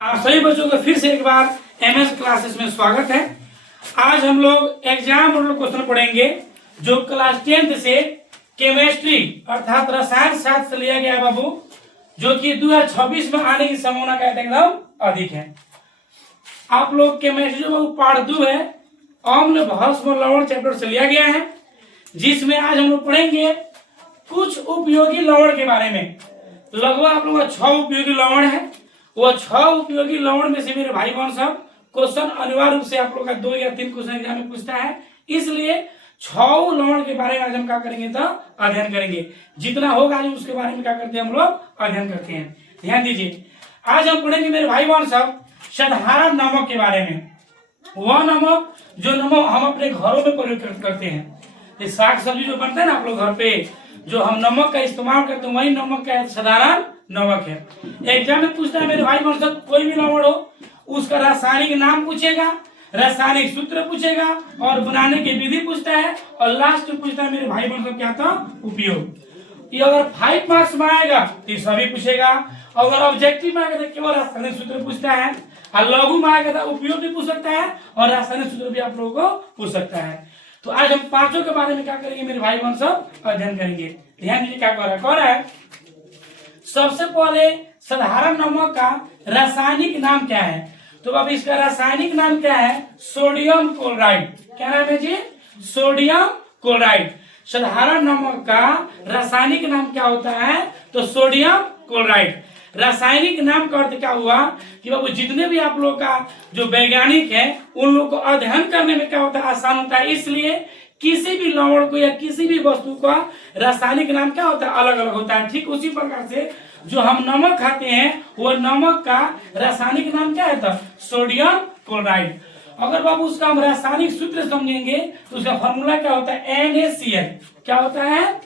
आप सभी बच्चों का फिर से एक बार एमएस क्लासेस में स्वागत है। आज हम लोग एग्जाम मॉडल क्वेश्चन पढ़ेंगे जो क्लास 10th से केमिस्ट्री अर्थात रसायन शास्त्र से लिया गया है बाबू, जो कि 2026 में आने की संभावना का एकदम अधिक है। आप लोग केमिस्ट्री जो पार्ट 2 है अम्ल भस्म लवण चैप्टर से लिया गया है, जिसमें आज हम लोग पढ़ेंगे कुछ उपयोगी लवण के बारे में। लगभग आप लोगों का 6 उपयोगी लवण है। वो 6 उपयोगी लवण में से मेरे भाई बहन सब क्वेश्चन अनिवार्य रूप से आप लोग का 2 या 3 क्वेश्चन एग्जाम में पूछता है, इसलिए 6 लवण के बारे में आज हम क्या करेंगे तो अध्ययन करेंगे। जितना होगा आज उसके बारे में क्या करते हैं हम लोग अध्ययन करते हैं। ध्यान दीजिए, आज हम पढ़ेंगे मेरे भाई बहन सब साधारण नमक के बारे में। वह नमक जो नमक हम अपने घरों में प्रयोग करते हैं, साग सब्जी जो बनता है ना आप लोग घर पे, जो हम नमक का इस्तेमाल करते हैं वही नमक का साधारण नमक है। एग्जाम में पूछता है मेरे भाई बहन सब कोई भी लवण हो उसका रासायनिक नाम पूछेगा, रासायनिक सूत्र पूछेगा और बनाने की विधि पूछता है और लास्ट में पूछता है मेरे भाई बहन सब क्या था उपयोग। ये अगर 5 मार्क्स में आएगा तो सभी पूछेगा, अगर ऑब्जेक्टिव में आएगा तो केवल रासायनिक सूत्र पूछता है, और लघु में आएगा तो उपयोग भी पूछ सकता है और रासायनिक सूत्र भी आप लोगों को पूछ सकता है। तो आज हम पांचों के बारे में क्या करेंगे मेरे भाई बहन सब अध्ययन करेंगे। ध्यान दीजिए क्या कह रहा है। सबसे पहले साधारण नमक का रासायनिक नाम क्या है, तो अब इसका रासायनिक नाम क्या है, सोडियम क्लोराइड। क्या नाम है जी, सोडियम क्लोराइड। साधारण नमक का रासायनिक नाम क्या होता है, तो सोडियम क्लोराइड। रासायनिक नाम का अर्थ क्या हुआ कि बाबू जितने भी आप लोग का जो वैज्ञानिक है उन लोग को अध्ययन करने में क्या होता है आसान होता है, इसलिए किसी भी लवण को या किसी भी वस्तु का रासायनिक नाम क्या होता है अलग अलग होता है। ठीक उसी प्रकार से जो हम नमक खाते हैं वो नमक का रासायनिक नाम क्या है, सोडियम क्लोराइड। अगर बाबू उसका हम रासायनिक सूत्र समझेंगे तो उसका फॉर्मूला क्या होता है, NaCl। क्या होता है,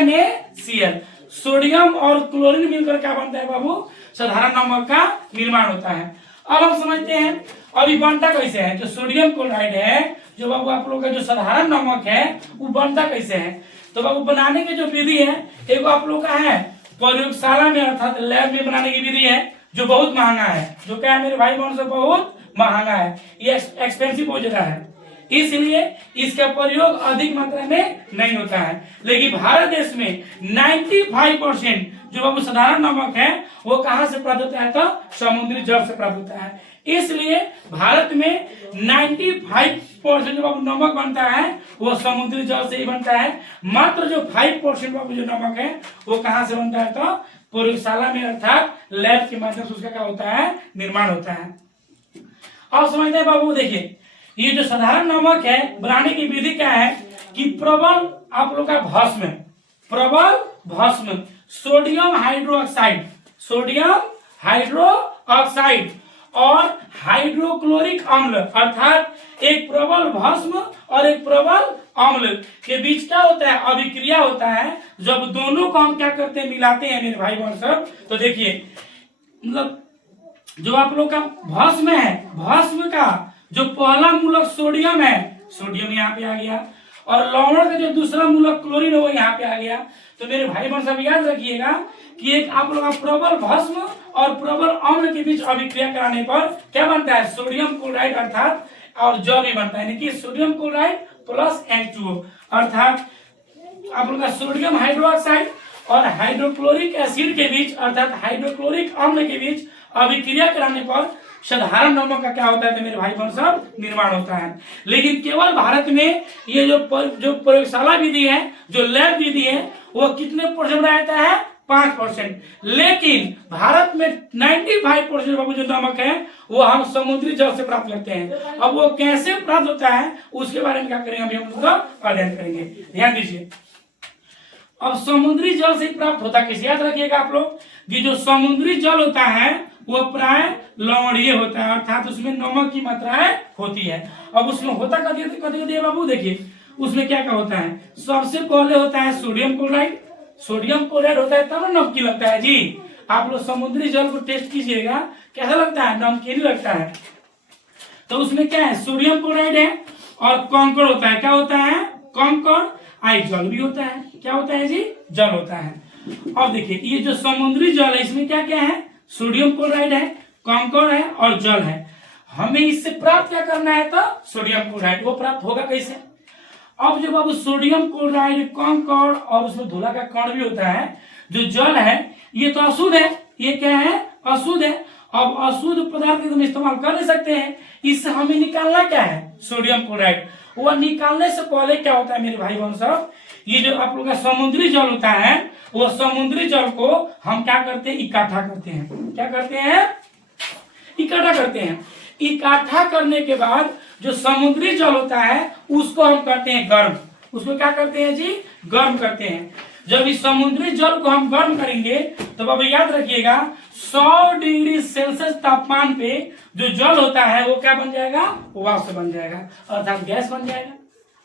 NaCl। सोडियम और क्लोरीन मिलकर क्या बनता है बाबू, साधारण नमक का निर्माण होता है। अब हम समझते हैं अभी बनता कैसे है। जो सोडियम क्लोराइड है जो बाबू आप लोग का जो साधारण नमक है वो बनता कैसे है, तो बाबू बनाने की जो विधि है एक आप लोग का है प्रयोगशाला में अर्थात लैब में बनाने की विधि है जो बहुत महंगा है। जो क्या है मेरे भाई बहन से बहुत महंगा है, ये एक्सपेंसिव हो जाता है, इसलिए इसका प्रयोग अधिक मात्रा में नहीं होता है। लेकिन भारत देश में 95% जो बाबू साधारण नमक है वो कहां से प्राप्त होता है, तो समुद्री जल से प्राप्त होता है। इसलिए भारत में 95% जो बाबू नमक बनता है वो समुद्री जल से ही बनता है। मात्र जो 5% बाबू जो नमक है वो कहां से बनता है, तो प्रयोगशाला में अर्थात लैब के माध्यम से उसका क्या होता है निर्माण होता है। अब समझते हैं बाबू, देखिए ये जो साधारण नमक है बनाने की विधि क्या है कि प्रबल आप लोग का भस्म, प्रबल भस्म सोडियम हाइड्रोक्साइड, सोडियम हाइड्रोक्साइड और हाइड्रोक्लोरिक अम्ल अर्थात एक प्रबल भस्म और एक प्रबल अम्ल के बीच क्या होता है, अभिक्रिया होता है। जब दोनों को हम क्या करते हैं मिलाते हैं मेरे भाई बहन सब, तो देखिए मतलब जो आप लोग का भस्म है, भस्म का जो पहला मूलक सोडियम है, सोडियम यहाँ पे आ गया, और लवण का जो दूसरा मूलक क्लोरीन है वो यहाँ पे आ गया। तो मेरे भाई बहन सब याद रखिएगा कि एक आप लोग का प्रबल भस्म और प्रबल अम्ल के बीच अभिक्रिया कराने पर क्या बनता है, सोडियम क्लोराइड अर्थात और जल भी बनता है, यानी कि सोडियम क्लोराइड प्लस H2O अर्थात आप लोग का सोडियम हाइड्रोक्साइड और हाइड्रोक्लोरिक एसिड के बीच अर्थात हाइड्रोक्लोरिक अम्ल के बीच अभिक्रिया कराने पर साधारण नमक का क्या होता है, तो मेरे भाई बहन सब निर्माण होता है। लेकिन केवल भारत में ये जो प्रयोगशाला विधि है, जो लैब विधि है, वो कितने परसेंट रहता है, 5%। लेकिन भारत में 95% बाबू जो नमक है वो हम समुद्री जल से प्राप्त करते हैं। अब वो कैसे प्राप्त होता है उसके बारे में क्या करेंगे अभी हम लोग अध्ययन करेंगे। ध्यान दीजिए, अब समुद्री जल से प्राप्त होता है कैसे, याद रखिएगा आप लोग कि जो समुद्री जल होता है वो प्राय लवणीय होता है अर्थात उसमें नमक की मात्रा होती है। अब उसमें होता कभी बाबू देखिए उसमें क्या क्या होता है, सबसे पहले होता है सोडियम क्लोराइड। सोडियम क्लोराइड होता है तब ना नमकीन लगता है जी। आप लोग समुद्री जल को टेस्ट कीजिएगा कैसा लगता है, नमकीन लगता है। तो उसमें क्या है, सोडियम क्लोराइड है और कंकड़ होता है। क्या होता है, कंकड़। आई जल भी होता है। क्या होता है जी, जल होता है। अब देखिए ये जो समुद्री जल है इसमें क्या क्या है, सोडियम क्लोराइड है, कंकड़ है और जल है। हमें इससे प्राप्त क्या करना है, तो सोडियम क्लोराइड। वो प्राप्त होगा कैसे? अब जो बाबू सोडियम क्लोराइड कंकड़ और उसमें धूला का कण भी होता है, जो जल है ये तो अशुद्ध है, ये क्या है, अशुद्ध है। अब अशुद्ध पदार्थ हम इस्तेमाल कर नहीं सकते हैं, इससे हमें निकालना क्या है, सोडियम क्लोराइड। वो निकालने से पहले क्या होता है मेरे भाई बहन साहब, ये जो आप लोग का समुद्री जल होता है, वो समुद्री जल को हम क्या करते हैं, इकट्ठा करते हैं। क्या करते हैं, इकट्ठा करते हैं। इकट्ठा करने के बाद जो समुद्री जल होता है उसको हम करते हैं गर्म। उसको क्या करते हैं जी, गर्म करते हैं। जब इस समुद्री जल को हम गर्म करेंगे तो अब याद रखिएगा 100 डिग्री सेल्सियस तापमान पे जो जल होता है वो क्या बन जाएगा, वाष्प बन जाएगा, अर्थात गैस बन जाएगा।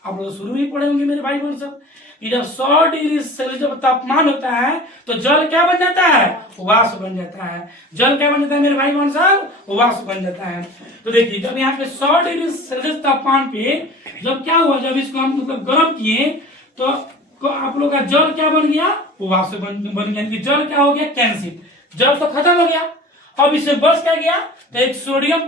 आप लोग शुरू में पढ़े होंगे मेरे भाई बहन सब कि जब 100 डिग्री सेल्सियस तापमान होता है तो जल क्या बन जाता है, वाष्प बन जाता है। जल क्या बन जाता है मेरे भाई बहन साहब, वाष्प बन जाता है। तो देखिए जब यहाँ पे 100 डिग्री सेल्सियस तापमान पे जब क्या हुआ, जब इसको हम मतलब गर्म किए तो आप लोग का जल क्या बन गया, वाष्प बन गया। जल क्या हो गया, कैंसिल, जल तो खत्म हो गया। अब इसमें बच क्या गया, तो एक सोडियम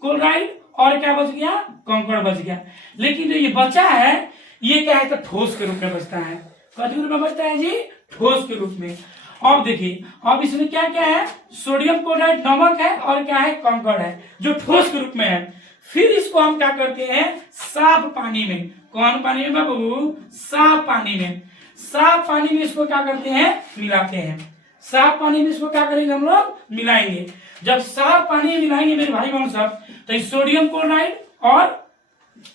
क्लोराइड और क्या बच गया, कंकड़ बच गया। लेकिन जो ये बचा है ये क्या है, तो ठोस के रूप में बचता है। किस रूप में बचता है जी, ठोस के रूप में। अब देखिए अब इसमें क्या क्या है, सोडियम क्लोराइड नमक है और क्या है, कंकड़ है, जो ठोस के रूप में है। फिर इसको हम क्या करते हैं, साफ पानी में। कौन पानी में बाबू, साफ पानी में। साफ पानी में इसको क्या करते हैं, मिलाते हैं। साफ पानी में इसको क्या करेंगे, हम लोग मिलाएंगे। जब साफ पानी में मिलाएंगे मेरे भाई बहन साहब, तो इस सोडियम क्लोराइड और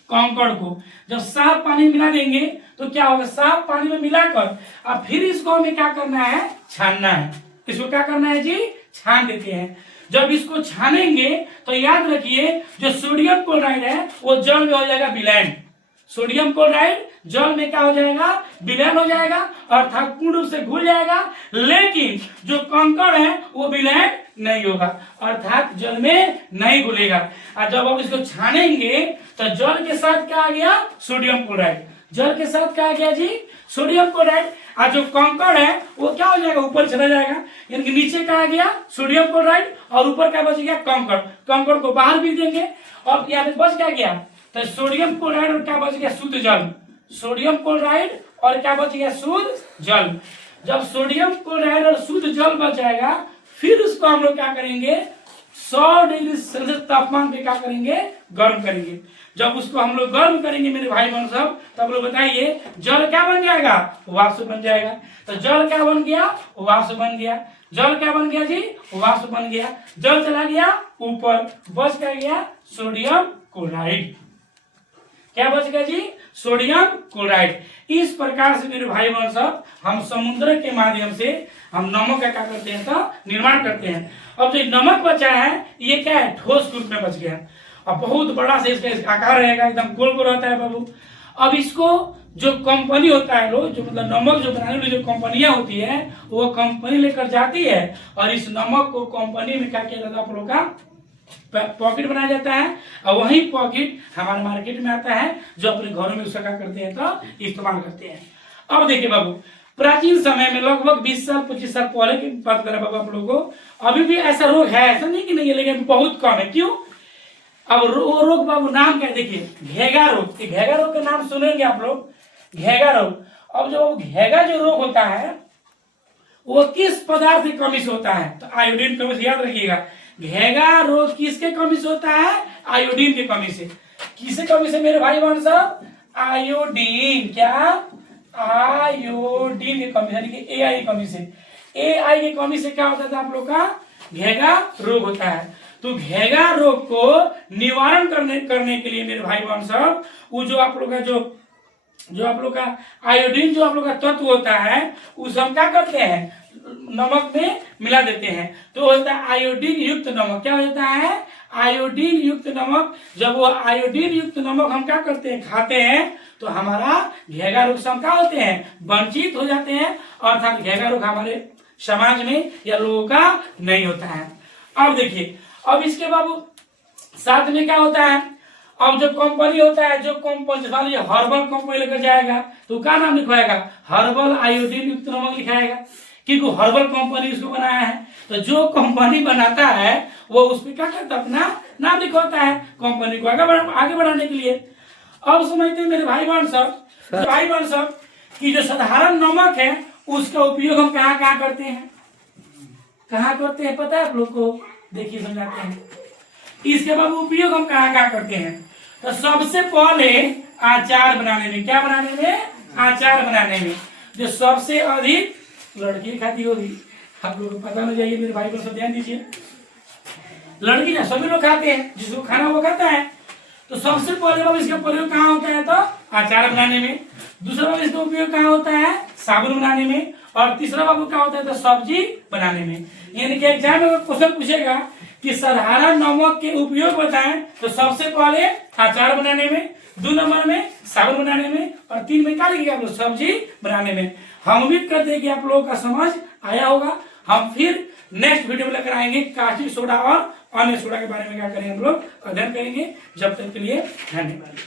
कंकड़ को जब साफ पानी में मिला देंगे तो क्या होगा, साफ पानी में मिलाकर अब फिर इसको हमें क्या करना है, छानना है। इसको क्या करना है जी, छान देते हैं। जब इसको छानेंगे तो याद रखिए जो सोडियम क्लोराइड है वो जल में हो जाएगा विलयन। सोडियम क्लोराइड जल में क्या हो जाएगा, विलयन हो जाएगा, अर्थात पूर्ण रूप से घुल जाएगा। लेकिन जो कंकड़ है वो विलयन नहीं होगा, अर्थात जल में नहीं घुलेगा। और जब आप इसको छानेंगे तो जल के साथ क्या आ गया, सोडियम क्लोराइड। जल के साथ क्या आ गया जी, सोडियम क्लोराइड। और जो कंकड़ है वो क्या हो जाएगा, ऊपर चला जाएगा। यानी कि नीचे क्या आ गया, सोडियम क्लोराइड, और ऊपर क्या बच गया, कंकड़। कंकड़ को बाहर भी देंगे और यहाँ पे बच क्या गया, तो सोडियम क्लोराइड और क्या बच गया, शुद्ध जल। सोडियम क्लोराइड और क्या बच गया, शुद्ध जल। जब सोडियम क्लोराइड और शुद्ध जल बच जाएगा फिर उसको हम लोग क्या करेंगे, 100 डिग्री सेल्सियस तापमान पे क्या करेंगे, गर्म करेंगे। जब उसको हम लोग गर्म करेंगे मेरे भाई बहन सब, तब लोग बताइए जल क्या बन जाएगा, वाष्प बन जाएगा। तो जल क्या बन गया, वाष्प बन गया। जल क्या बन गया जी, वाष्प बन गया। जल चला गया ऊपर, बच क्या गया, सोडियम क्लोराइड। क्या बच गया जी, सोडियम क्लोराइड। इस प्रकार से मेरे भाई बहन सब हम समुद्र के माध्यम से हम नमक का क्या करते हैं, तो निर्माण करते हैं। अब जो नमक बचा है ये क्या है, ठोस रूप में बच गया। अब बहुत बड़ा से इसका आकार रहेगा, एकदम गोल गोल रहता है बाबू। अब इसको जो कंपनी होता है लोग, जो मतलब नमक जो बनाने वाली जो कंपनियां होती है वो कंपनी लेकर जाती है और इस नमक को कंपनी में क्या किया जाता है, आप लोगों का पॉकेट बनाया जाता है। और वही पॉकेट हमारे मार्केट में आता है, जो अपने घरों में उसका क्या करते हैं, तो इस्तेमाल करते हैं। अब देखिए बाबू, प्राचीन समय में लगभग 20 साल 25 साल पहले की बात करें बाबू आप लोगों को, अभी भी ऐसा रोग है, ऐसा नहीं कि नहीं है, लेकिन बहुत कम है। क्यों, अब वो रोग बाबू नाम क्या है, देखिए घेगा रोग। घेगा रोग का नाम सुनेंगे आप लोग, घेगा रोग। अब जो घेगा जो रोग होता है वो किस पदार्थ की कमी से होता है, तो आयोडीन कमी से। याद रखिएगा घेगा रोग किसके कमी से होता है, आयोडीन की कमी से। किसके कमी से मेरे भाई बहन साहब, आयोडीन। क्या, आयोडीन की कमी, यानी कि एआई की कमी से। एआई की कमी से क्या होता था आप लोग का, घेगा रोग होता है। तो घेगा रोग को निवारण करने के लिए मेरे भाई बहन साहब, वो जो आप लोग का जो आप लोग का आयोडीन जो आप लोग का तत्व होता है उस हम क्या करते हैं, नमक में मिला देते हैं। तो होता है आयोडीन युक्त नमक। क्या हो जाता है, आयोडीन युक्त नमक। जब वो आयोडीन युक्त नमक हम क्या करते हैं, खाते हैं, तो हमारा घेगा रोग से हम क्या होते हैं, वंचित हो जाते हैं, अर्थात घेगा रोग हमारे समाज में या लोगों का नहीं होता है। अब देखिए, अब इसके बाबू साथ में क्या होता है, अब जो कंपनी होता है, जो कंपनी वाली हर्बल कंपनी लेकर जाएगा तो क्या नाम लिखवाएगा, हर्बल आयोडीन युक्त नमक लिखाएगा। क्योंकि हर्बल कंपनी उसको बनाया है। तो जो कंपनी बनाता है वो उस पर क्या करता है, अपना नाम लिखवाता है कंपनी को आगे बढ़ाने के लिए। अब समझते हैं मेरे भाई बहन सब कि जो साधारण नमक है उसका उपयोग हम कहाँ कहाँ करते हैं, कहाँ करते हैं पता है आप लोग को? देखिए समझाते हैं। इसके बाद उपयोग हम कहाँ कहाँ करते हैं। तो सबसे पहले अचार बनाने में, क्या बनाने में, अचार बनाने में जो सबसे अधिक लड़की खाती होगी, आप लोगों को पता नहीं चाहिए, मेरे भाई को सब ध्यान दीजिए। लड़की ना सभी लोग खाते हैं, जिसको खाना वो खाता है। तो सबसे पहले बार इसका प्रयोग कहाँ होता है, तो अचार बनाने में। दूसरा बार इसका उपयोग कहाँ होता है, साबुन बनाने में। और तीसरा बार क्या होता है, तो सब्जी बनाने में। यानी कि एग्जाम में क्वेश्चन पूछेगा कि साधारण नमक के उपयोग बताएं, तो सबसे पहले अचार बनाने में, 2 नंबर में साबुन बनाने में, और 3 में क्या लिखिएगा आप लोग, सब्जी बनाने में। हम उम्मीद करते हैं कि आप लोगों का समझ आया होगा। हम फिर नेक्स्ट वीडियो में लेकर आएंगे कास्टिक सोडा और अन्य सोडा के बारे में क्या करेंगे हम लोग अध्ययन करेंगे। जब तक के लिए धन्यवाद।